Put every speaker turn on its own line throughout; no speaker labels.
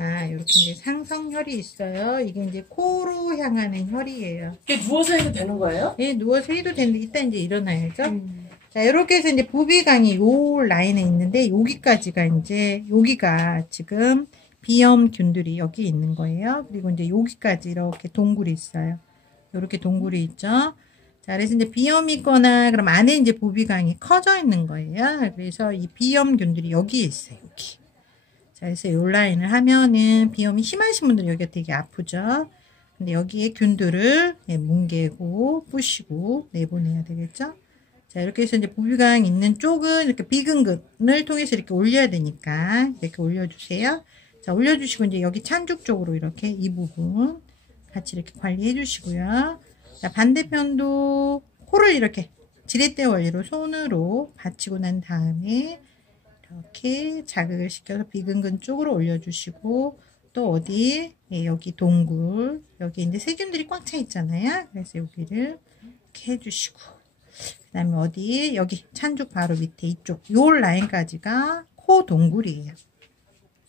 자, 이렇게 이제 상성혈이 있어요. 이게 이제 코로 향하는 혈이에요.
이게 누워서 해도 되는 거예요?
예, 누워서 해도 되는데 이따 이제 일어나야죠. 자, 이렇게 해서 이제 부비강이 요 라인에 있는데 여기까지가 이제 여기가 지금 비염균들이 여기 있는 거예요. 그리고 이제 여기까지 이렇게 동굴이 있어요. 이렇게 동굴이 있죠. 자, 그래서 이제 비염이 있거나 그럼 안에 이제 부비강이 커져 있는 거예요. 그래서 이 비염균들이 여기에 있어요. 여기. 자, 그래서 이 라인을 하면은 비염이 심하신 분들은 여기가 되게 아프죠. 근데 여기에 균들을 예, 뭉개고 부시고 내보내야 되겠죠. 자, 이렇게 해서 이제 부비강 있는 쪽은 이렇게 비근근을 통해서 이렇게 올려야 되니까 이렇게 올려주세요. 자, 올려주시고 이제 여기 찬죽 쪽으로 이렇게 이 부분 같이 이렇게 관리해 주시고요. 자, 반대편도 코를 이렇게 지렛대 원리로 손으로 받치고 난 다음에 이렇게 자극을 시켜서 비근근 쪽으로 올려주시고 또 어디 예, 여기 동굴 여기 이제 세균들이 꽉 차 있잖아요. 그래서 여기를 이렇게 해주시고 그 다음에 어디 여기 찬죽 바로 밑에 이쪽 요 라인까지가 코 동굴이에요.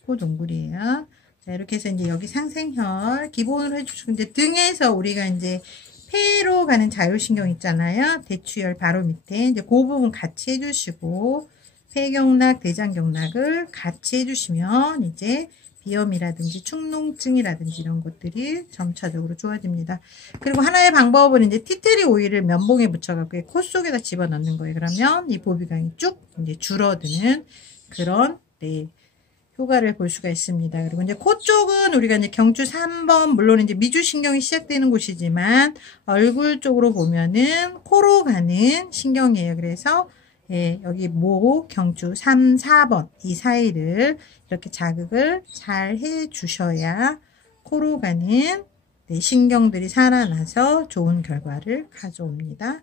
코 동굴이에요. 자 이렇게 해서 이제 여기 상생혈 기본으로 해주시고 이제 등에서 우리가 이제 폐로 가는 자율신경 있잖아요. 대추혈 바로 밑에 이제 그 부분 같이 해주시고 폐경락, 대장경락을 같이 해주시면 이제 비염이라든지 축농증이라든지 이런 것들이 점차적으로 좋아집니다. 그리고 하나의 방법은 이제 티트리 오일을 면봉에 묻혀갖고 코 속에다 집어넣는 거예요. 그러면 이 보비강이 쭉 이제 줄어드는 그런 네, 효과를 볼 수가 있습니다. 그리고 이제 코 쪽은 우리가 이제 경추 3번 물론 이제 미주신경이 시작되는 곳이지만 얼굴 쪽으로 보면은 코로 가는 신경이에요. 그래서 예, 여기 목, 경추 3, 4번 이 사이를 이렇게 자극을 잘 해 주셔야 코로 가는 네, 신경들이 살아나서 좋은 결과를 가져옵니다.